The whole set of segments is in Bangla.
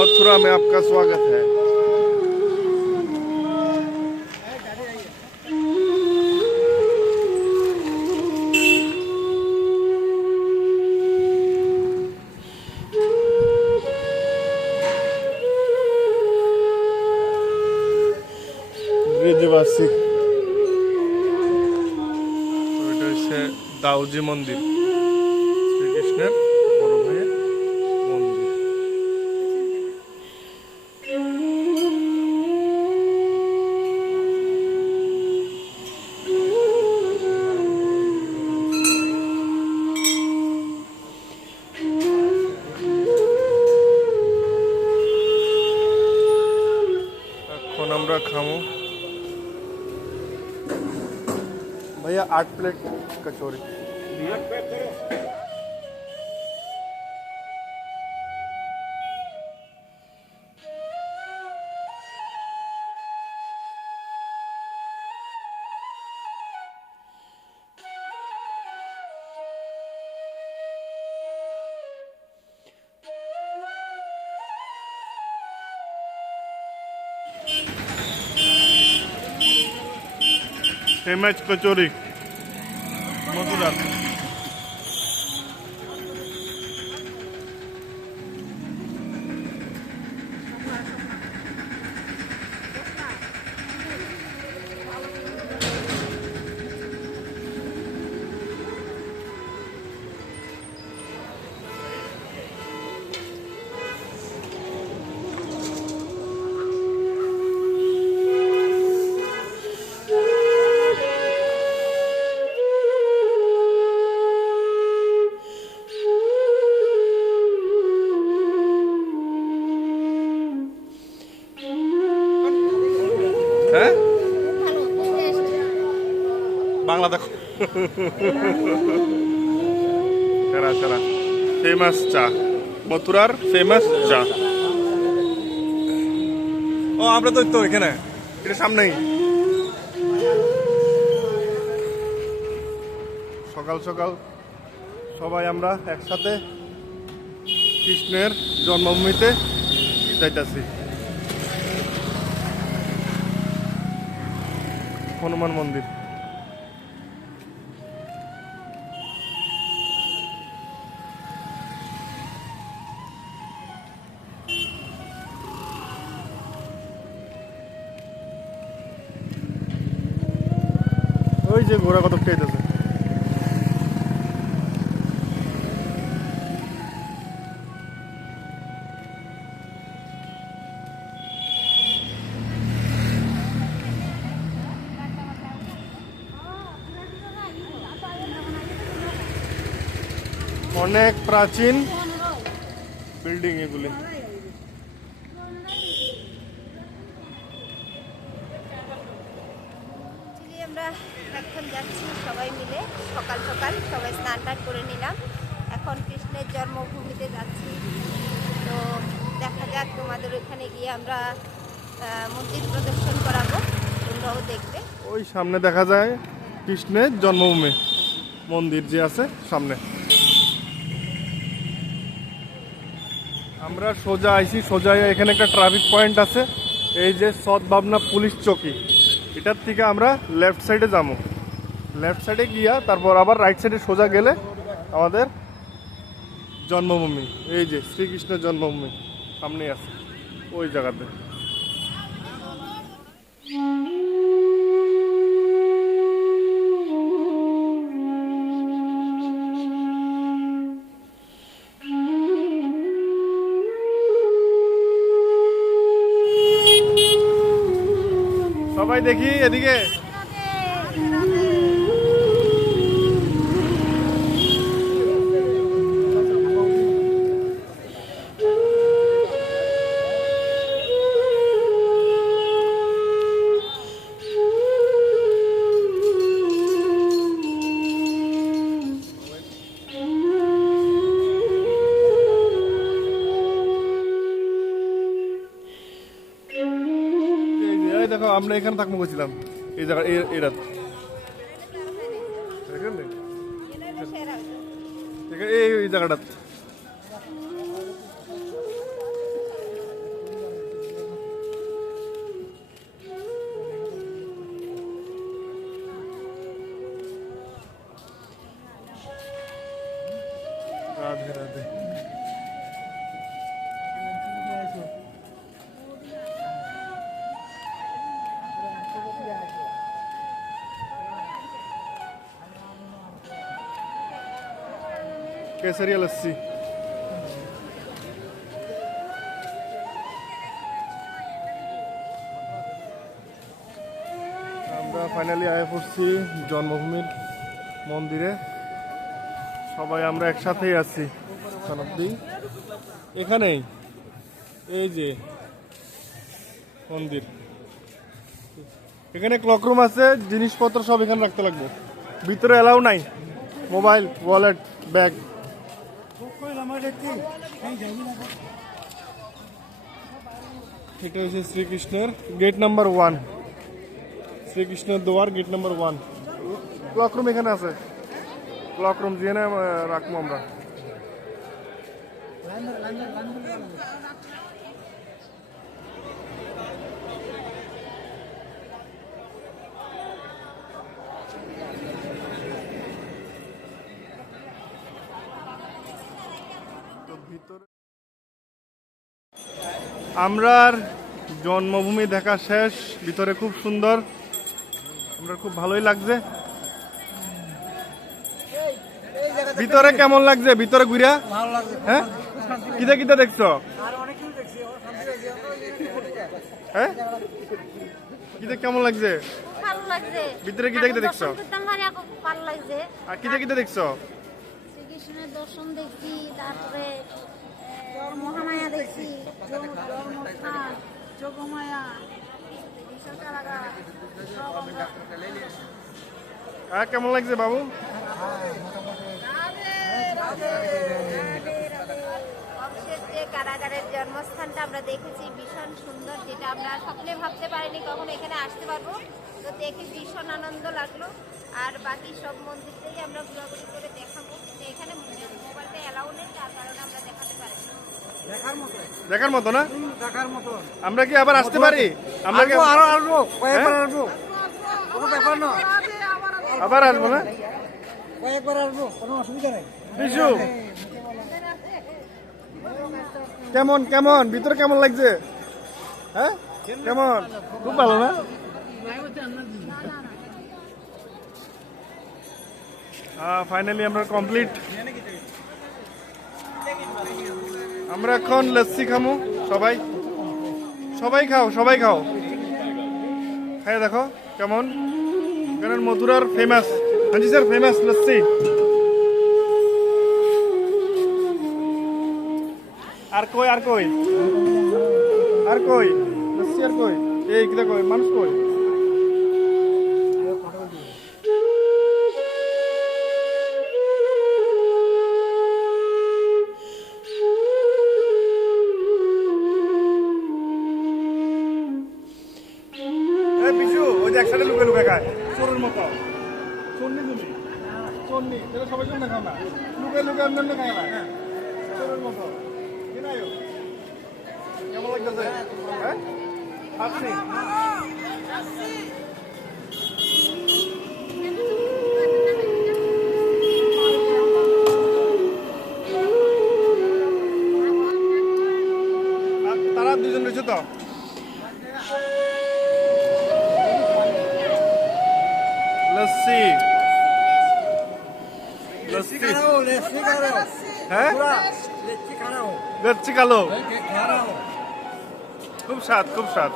मथुरा में आपका स्वागत है। ব্রিজবাসী ওইটা হচ্ছে দাউজি মন্দির, শ্রীকৃষ্ণের বড় ভাইয়ের মন্দির। এখন আমরা খামো भैया 8 प्लेट कचौरी। फेमस कचौरी मथुरा। হ্যাঁ বাংলা দেখো সেরা সেরা ফেমাস চা, মথুরার ফেমাস চা। ও আমরা তো এখানে এটা সামনেই। সকাল সকাল সবাই আমরা একসাথে কৃষ্ণের জন্মভূমিতে যাইতাছি। হনুমান মন্দির। ওই যে ঘোড়া কত খাইতেছে। অনেক প্রাচীন বিল্ডিং এগুলি। আমরা এখন যাচ্ছি সবাই মিলে, সকাল সকাল সবাই স্নান টান করে নিলাম। এখন কৃষ্ণের জন্মভূমিতে যাচ্ছি। তো দেখা যাক, তোমাদের ওখানে গিয়ে আমরা মন্দির প্রদর্শন করাবো, তোমরাও দেখবে। ওই সামনে দেখা যায় কৃষ্ণের জন্মভূমি মন্দির যে আছে সামনে। আমরা সোজা আইছি, সোজা এখানে একটা ট্রাফিক পয়েন্ট আছে, এই যে সদ্ভাবনা পুলিশ চৌকি, এটার থেকে আমরা লেফট সাইডে যাবো। লেফট সাইডে গিয়া তারপর আবার রাইট সাইডে সোজা গেলে আমাদের জন্মভূমি, এই যে শ্রীকৃষ্ণের জন্মভূমি সামনেই আছে ওই জায়গাতে। সবাই দেখি এদিকে। দেখো আমরা এখানে থাকবো বলছিলাম, এই জায়গা এই রাত এই জায়গাটা। কেসারিয়া লস্যি। আমরা ফাইনালি আয় পড়ছি জন্মভূমির মন্দিরে। সবাই আমরা একসাথেই আছি শতাব্দী এখানেই। এই যে মন্দির, এখানে ক্লকরুম আছে, জিনিসপত্র সব এখানে রাখতে লাগবে। ভিতরে এলাও নাই মোবাইল, ওয়ালেট, ব্যাগ। এটা হচ্ছে শ্রীকৃষ্ণের গেট নাম্বার 1, শ্রীকৃষ্ণের দোয়ার গেট নাম্বার 1। ক্লকরুম এখানে আছে, ক্লকরুম যেখানে রাখবো আমরা। আমরার জন্মভূমি দেখা শেষ, ভিতরে খুব সুন্দর, আমরা খুব ভালোই লাগছে। ভিতরে কেমন লাগছে? ভিতরে ঘুরিয়া হ্যাঁ কিতা কিতা দেখছো? হ্যাঁ কিতা কেমন লাগছে? ভালো লাগছে। ভিতরে কিতা কিতা দেখছো? ভালো লাগছে। আর কিতা কিতা দেখছো? শ্রীকৃষ্ণের দর্শন দেখছি, তারপরে মহামায়া দেখছি, জন্মস্থান, যোগমায়া, বিশাখারাগার, সব আমরা। আর কেমন লাগছে বাবু? কংসের যে কারাগারের জন্মস্থানটা আমরা দেখেছি, ভীষণ সুন্দর, যেটা আমরা স্বপ্নে ভাবতে পারিনি কখনো এখানে আসতে পারবো। তো দেখে ভীষণ আনন্দ লাগলো। আর বাকি সব মন্দির থেকে আমরা ঘোরাঘুরি করে দেখাবো, যে এখানে মোবাইলটা অ্যালাউ নেই, তার কারণে আমরা দেখাতে পারি না। দেখার মতো না? দেখার মতো। আমরা কি আবার আসতে পারি? আমরা কি আরো আসবো, কয়েকবার আসবো, কোনো ব্যাপার না। আবার আসবো না? কয়েকবার আসবো, কোনো অসুবিধা নেই। বিশু কেমন কেমন ভিতরে কেমন লাগছে? হ্যাঁ কেমন? খুব ভালো না? ফাইনালি আমরা কমপ্লিট। আমরা এখন লস্যি খামু। সবাই সবাই খাও, সবাই খাও, খাই দেখো কেমন। কারণ মথুরার ফেমাস, हाँ जी सर, फेमस लस्सी। আর কই আর কই আর কই লস্যি আর কই? এই কিটা কই মানুষ কই? এই বিশু ওই যে একসাথে লুকে লুকে খায় চোরের মতো। চন্নি তুমি চন্নি, এটা সবাই জন্য খাও না, লুকে লুকে এমনি খায় না, হ্যাঁ চোরের মতো। কেমন লাগতেছে? হ্যাঁ আসছি। তারা দুজন রয়েছে তো। लस्सी लस्सी হ্যাঁ লস্যি কালো, খুব স্বাদ, খুব স্বাদ।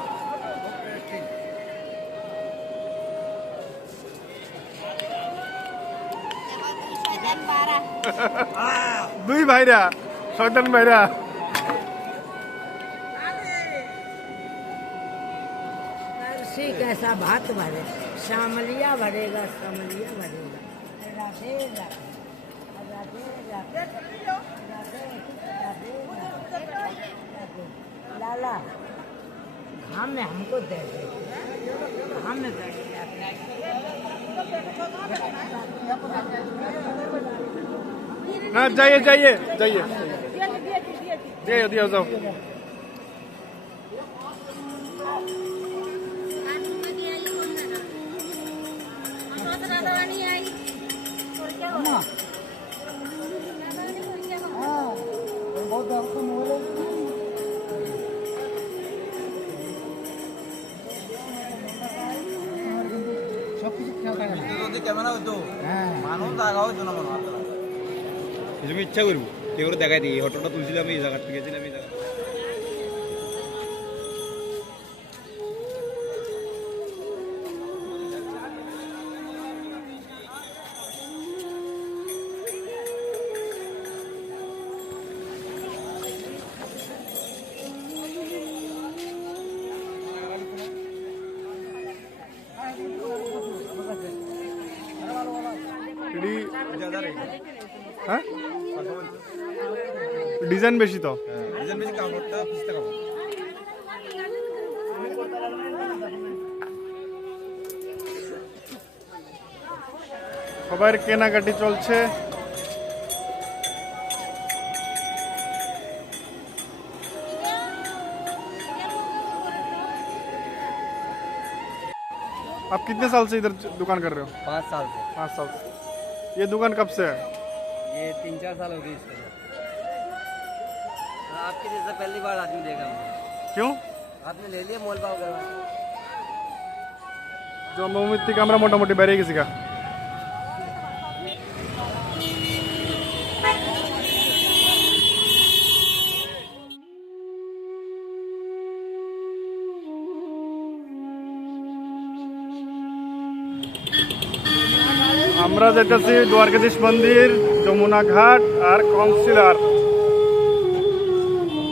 দুই ভাইরা, শয়তান ভাইরা। लस्सी कैसा भात भरे, शामलिया भरेगा, शामलिया भरेगा। राधे राधे राधे राधे राधे राधे। लाला घाम में हमको दे दे, घाम में बैठ ना जाइए जाइए जाइए, दिया दिया जाओ। সবকিছু খেয়াল থাকে না। যদি ক্যামেরা হইতো, মানুষ জায়গা হইতো না মনে হয়। এই জন্য ইচ্ছা করবো কেউ দেখাই দিই অটোটা তুলছিলাম এই জায়গা থেকে গেছিলাম এই জায়গা হ্যাঁ ডিজাইন বেশি তো ডিজাইন বেশি কাপড়টা পিস্তা কাপড় সবার কেনাকাটি চলছে। आप कितने साल से इधर दुकान कर रहे हो? 5 साल से 5 साल से। ये दुकान कब से है? ये 3-4 साल हो गए इसके आपके जैसा पहली बार आदमी देखा मैं क्यों? आपने ले लिया मोल भाव करवा জন্মভূমির থেকে আমরা মোটামুটি বেরিয়ে গেছি গা। আমরা যেতেছি দ্বারকাধীশ মন্দির, যমুনা ঘাট আর কাউন্সিলর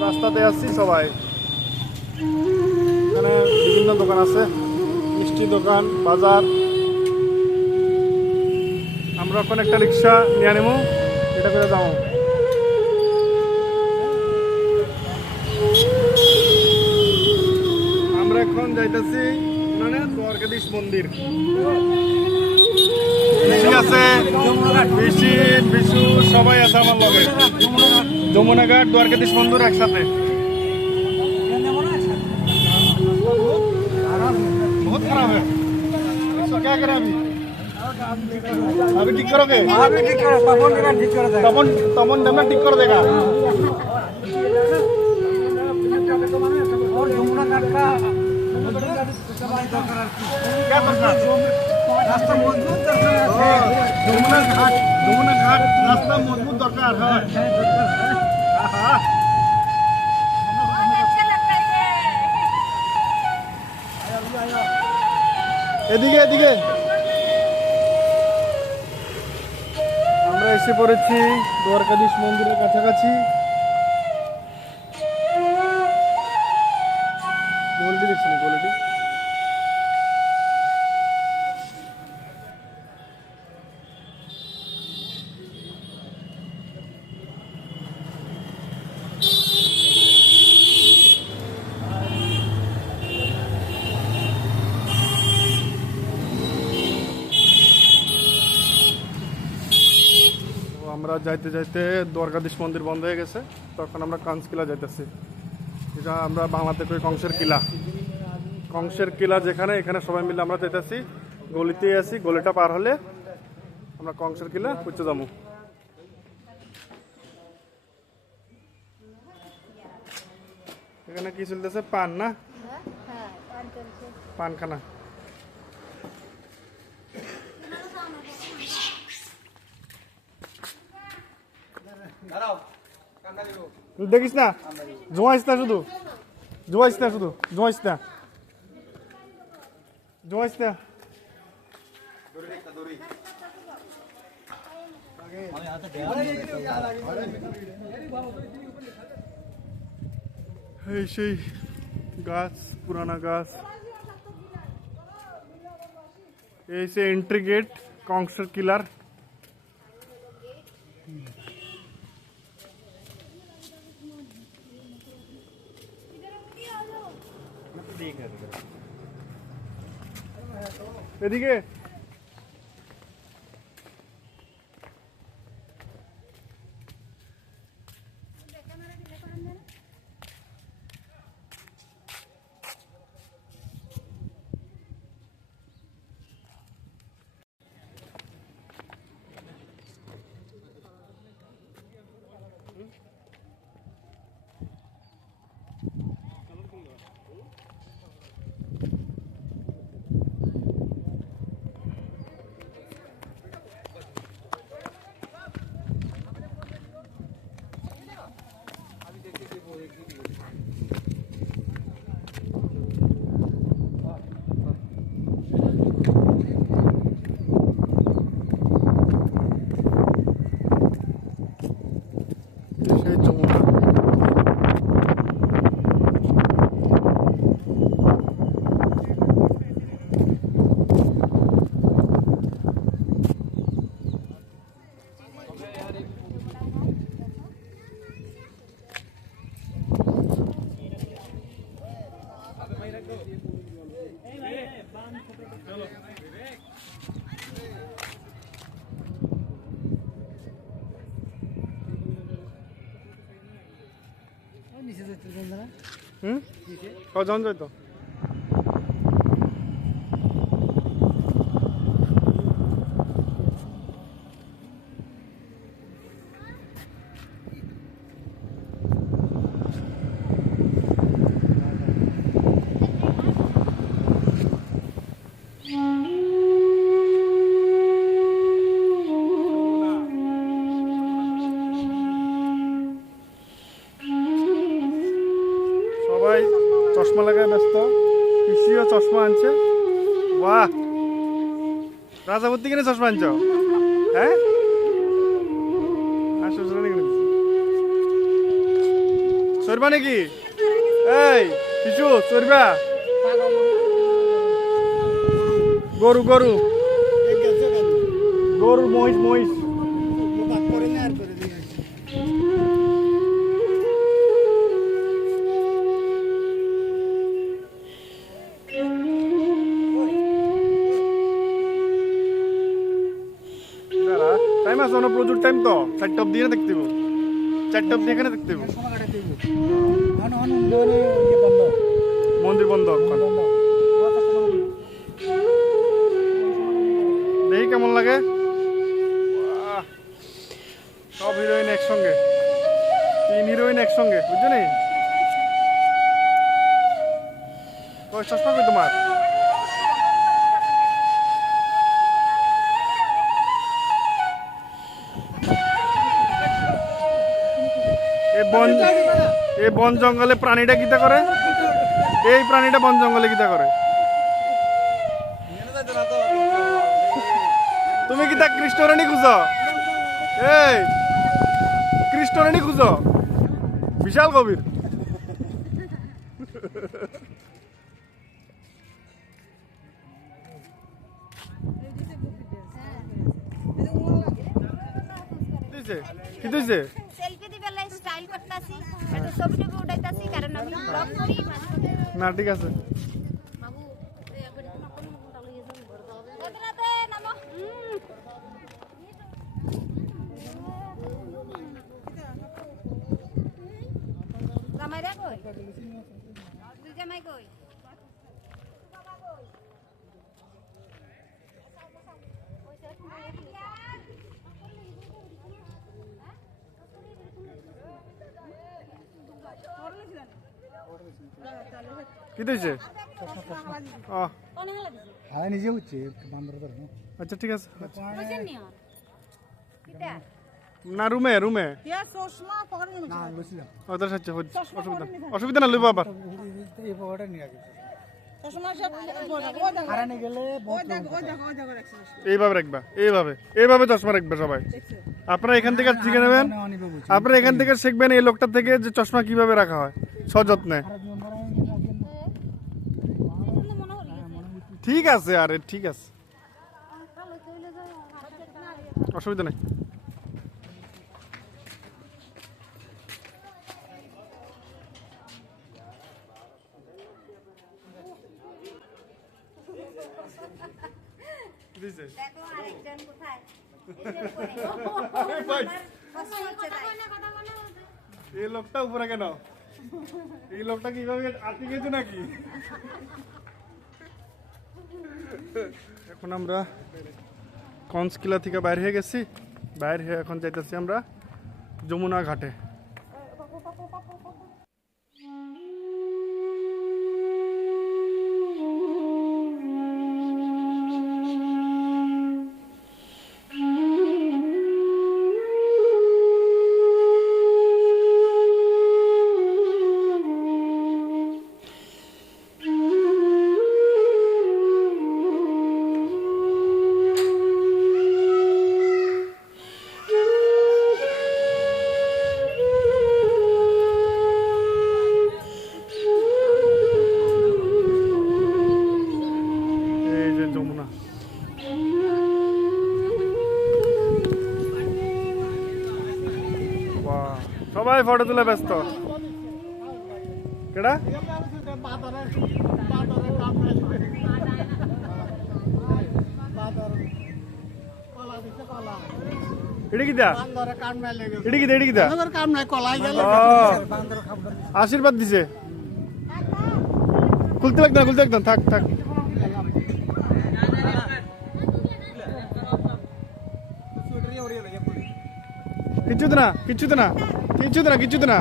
রাস্তাতে আসছি সবাই। এখানে বিভিন্ন দোকান আছে, মিষ্টি দোকান, বাজার। আমরা এখন একটা রিক্সা নিয়ে নেব, এটা করে যাবো। আমরা এখন যাইতেছি মানে দ্বারকাধীশ মন্দির। পিসি আছে, পিসি বিশু সবাই আছে আমার লগে। যমুনা ঘাট দ্বারকাধীশ মন্দির একসাথে। बहुत खराब है, इसको क्या करें अभी? अभी ठीक करोगे? अभी ठीक करो तपन देगा ठीक कर देगा तपन देना ठीक कर देगा। और यमुना घाट का क्या दरकार? रास्ता मजबूत दरकार যমুনা ঘাট রাস্তা মজবুত দরকার হয়। এদিকে এদিকে আমরা এসে পড়েছি দ্বারকাধীশ মন্দিরের কাছাকাছি। কোয়ালিটি দেখছেন, কোয়ালিটি আমরা যাইতে যাইতে দ্বারকাধীশ মন্দির বন্ধ হয়ে গেছে, তখন আমরা কাঞ্চকিলা যাইতেছি। এটা আমরা বাংলাতে কই কংসের কিলা। কংসের কিলা যেখানে, এখানে সবাই মিলে আমরা যাইতেছি। গলিতে আছি, গলিটা পার হলে আমরা কংসের কিলা পৌঁছে যাবো। এখানে কি চলতেছে? পান না, পানখানা। দেখিস না, জোয়াইস না, শুধু জোয়াইস না, শুধু জোয়াইস না, জোয়াইস না। এই সেই গাছ, পুরানা গাছ। এই সে এন্ট্রি গেট কংসের কিলার। এদিকে হুম কজন যাই তো সবাই চশমা লাগায় ব্যস্ত পিসিও চশমা আনছে বাহ রাজাবতী কিনে চশমা আনছ হ্যাঁ সরবা নাকি এই পিছু সরবা গরু গরু গরু মহিষ মহিষ টাইম আছে অনেক প্রচুর টাইম তো 4টা অব্দি দেখতে দেবো 4টা অব্দি এখানে দেখতে দেবো মন্দির বন্ধ এখন। দেখি কেমন লাগে বাহ, সব হিরোইন একসঙ্গে 3 হিরোইন একসঙ্গে বুঝছো নি ওই চশমা কই তোমার এই বন জঙ্গলে প্রাণীটা কিতা করে এই প্রাণীটা বন জঙ্গলে কিতা করে তুমি কিতা কৃষ্ণরানী খুঁজো এই কৃষ্ণরানী খুঁজো বিশাল গভীর কি দিছে সেলফি দিবে লাই স্টাইল করতাছি একটু ছবি টবি উঠাইতাছি কারণ আমি ব্লগ করি না ঠিক আছে বাবু এই একবার একটু নকল মোটা লইয়ে যান বড় হবে ওদরাতে নামো জামাইরা কই দুই জামাই কই কি দিছে নিজে হচ্ছে আচ্ছা ঠিক আছে কিটা না রুমে রুমে ওদের সাথে অসুবিধা অসুবিধা না লইব আবার এই পাওয়াটা নিয়ে আগে এইভাবে রাখবা এইভাবে এইভাবে চশমা রাখবে সবাই আপনারা এখান থেকে শিখে নেবেন আপনারা এখান থেকে শিখবেন এই লোকটা থেকে যে চশমা কিভাবে রাখা হয় সযত্নে ঠিক আছে আরে ঠিক আছে অসুবিধা নেই দেখো আরেকজন কোথায় এই লোকটা উপরে কেন এই লোকটা কিভাবে আটকে গেছে নাকি এখন আমরা কনস্কিলা থেকে বাইরে হয়ে গেছি বাইরে হয়ে এখন যাইতেছি আমরা যমুনা ঘাটে যমুনা সবাই ফটো তুলে ব্যস্ত কেডা এটা কি দা এটা কি দা এটা কি দা আশীর্বাদ দিছে খুলতে লাগবে না থাক থাক। কিচ্ছুতে না।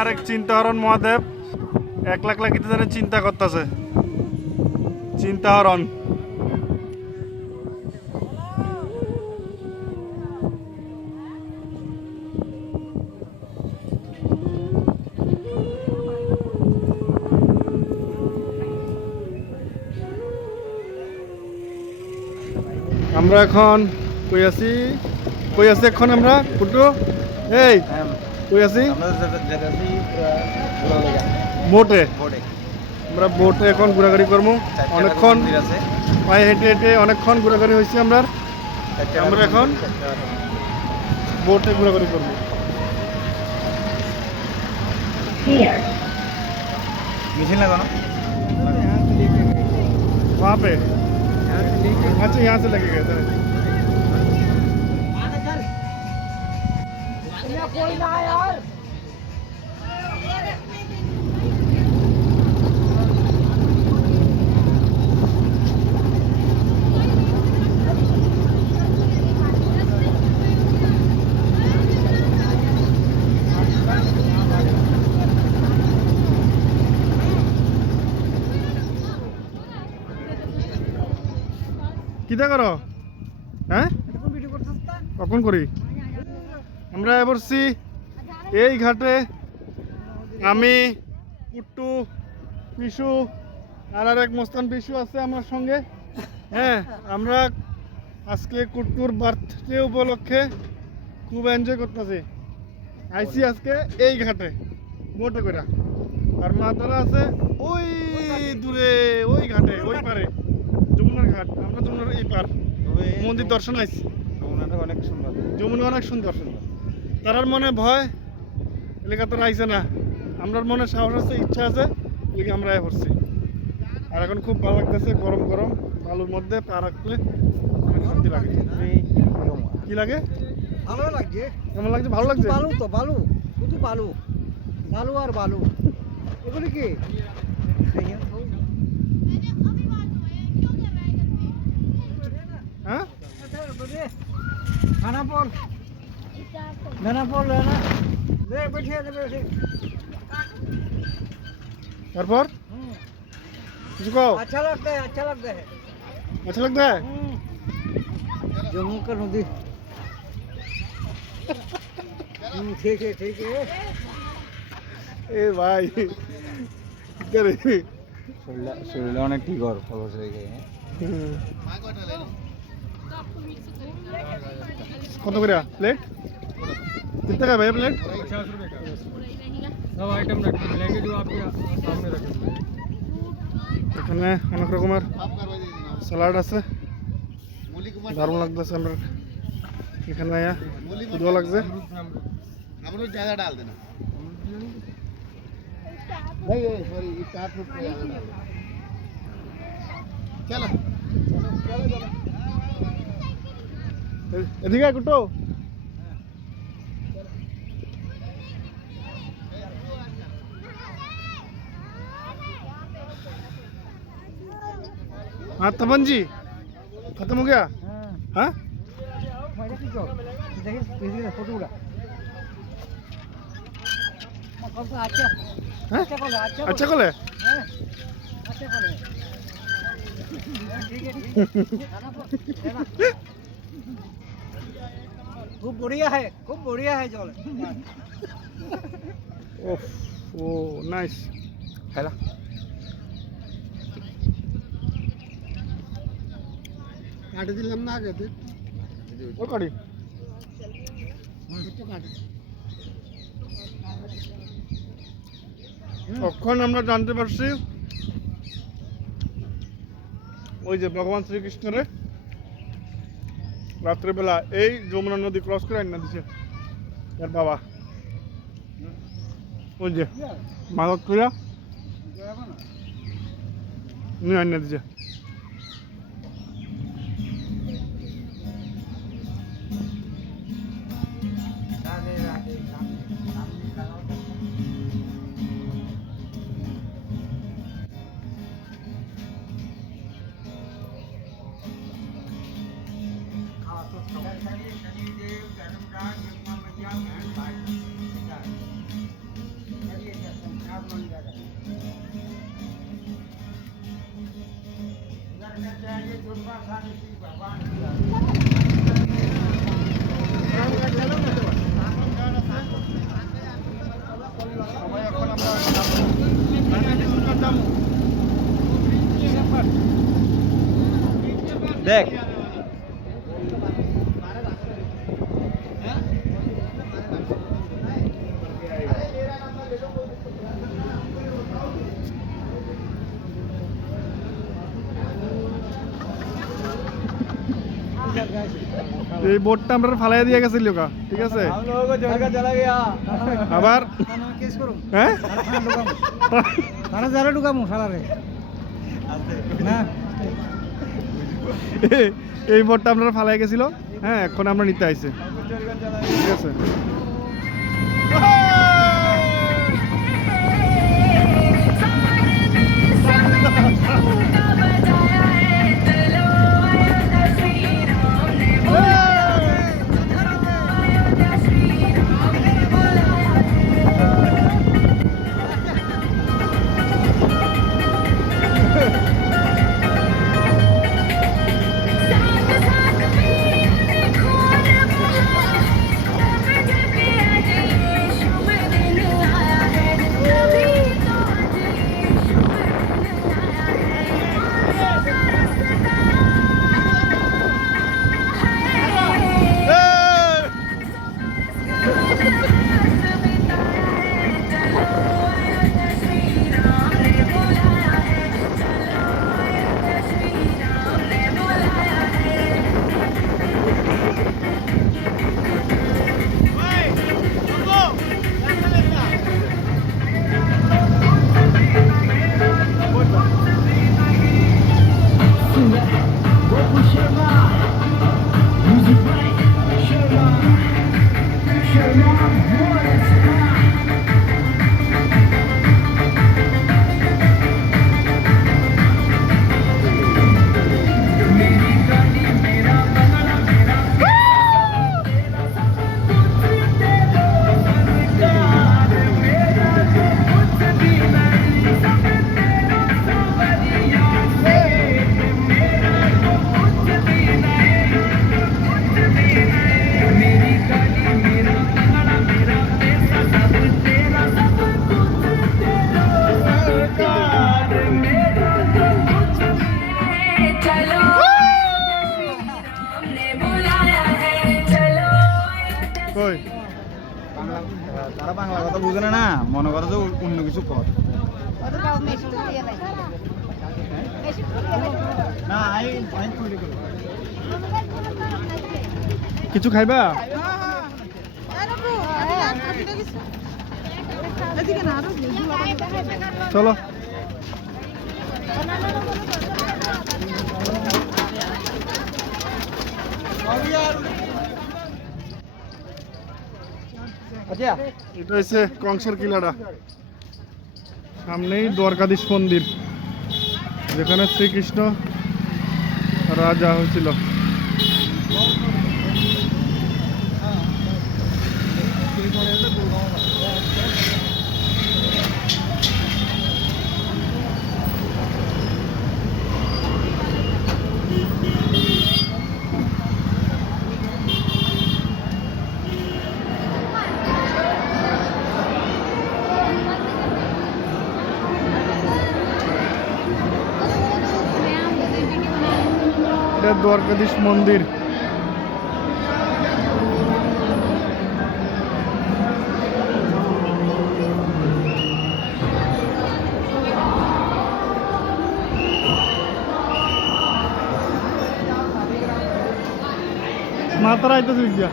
আরেক চিন্তাহরণ মহাদেব একলা কিতে জানে চিন্তা করতেছে। চিন্তাহরণ আমরা এখন কই আছি এখন আমরা কুটু এই কই আছি বোটে। আমরা বোটে এখন ঘোরাঘুরি করবো অনেকক্ষণ পায়ে হেঁটে অনেকক্ষণ ঘোরাঘুরি হয়েছে। আমরা এখন বোটে ঘোরাঘুরি করবো। मिशन लगाना वहाँ पे अच्छा यहाँ से लगेगा सर। কিটা করো হ্যাঁ কখন করি আমরা এবারছি এই ঘাটে আমি কুট্টু পিসু আর এক মোস্তান পিসু আছে আমার সঙ্গে। হ্যাঁ আমরা আজকে কুট্টুর বার্থডে উপলক্ষে খুব এনজয় করতেছি। আইসি আজকে এই ঘাটে বোটে করে আর মাতারা আছে ওই দূরে ওই ঘাটে ওই পারে যমুনার ঘাট। আমরা যমুনার এই পার মন্দির দর্শন আইছি। অনেক সুন্দর যমুনা অনেক সুন্দর। তারার মনে ভয় এলাকা তো আইছে না, আমরার মনে সাহস আছে ইচ্ছা আছে এলাকা আমরা করছি। আর এখন খুব ভালো লাগতেছে গরম গরম বালুর মধ্যে পা রাখলে অনেক শান্তি লাগে। কি লাগে ভালো লাগছে। কেমন লাগছে? ভালো লাগছে। বালু তো বালু, শুধু বালু বালু আর বালু। এগুলি কি হ্যাঁ खाना बोल खाना बोल लेना ले बैठिए ले बैठिए। তারপর কিছু কও। अच्छा लगता है अच्छा लगता है। अच्छा लगता है जम्मू का नदी ठीक है এ ভাই করে শরীরে অনেক ঠিক আর খবর হয়ে গেছে। কত করে প্লেট? कितने का है भैया प्लेट? 50 रुपए का सब आइटम मिलेंगे जो आपके सामने रखेंगे। এখানে অনেক রকমের স্যালাড আছে, দারুণ লাগতেছে। আমরা এখানে আয়া খুদও লাগছে। अमरूद ज्यादा डाल देना। नहीं सॉरी ये 4 फुट पे चलो এদিকে কুটো हाँ तपन जी खत्म हो गया। हाँ হ্যাঁ আচ্ছা কলে खूब बढ़िया है जल ওফ ও নাইস খেলা काट दिलम ना आगे ও কাটি তখন আমরা জানতে পারছি ওই যে ভগবান শ্রীকৃষ্ণরে রাত্রেবেলা এই যমুনা নদী ক্রস করে আইনা দিছে এর বাবা ওই যে মাদক করে নিয়ে আইনা দিছে দেখ এই বোর্ডটা আমরা ফালাই দিয়ে গেছিল লোকা ঠিক আছে আবার হ্যাঁ थाना जरा डुका मुशाला रे ना এই বোর্ডটা আপনারা ফালাই গেছিল হ্যাঁ এখন আমরা নিতে আইছে ঠিক আছে কই তারা বাংলা কথা বুঝে না মনে করে যে অন্য কিছু কর না কিছু খাইবা চলো আচ্ছা এটা হচ্ছে কংসের কিলাটা সামনেই দ্বারকাধীশ মন্দির যেখানে শ্রীকৃষ্ণ রাজা হয়েছিল এটা দ্বারকাধীশ মন্দির। মাতারা আইতেছে গিয়া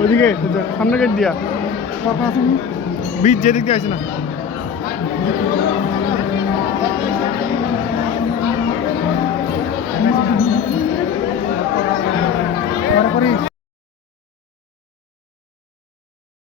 ওইদিকে সামনে গেট দিয়া বীজ যেদিক দিয়ে আসে না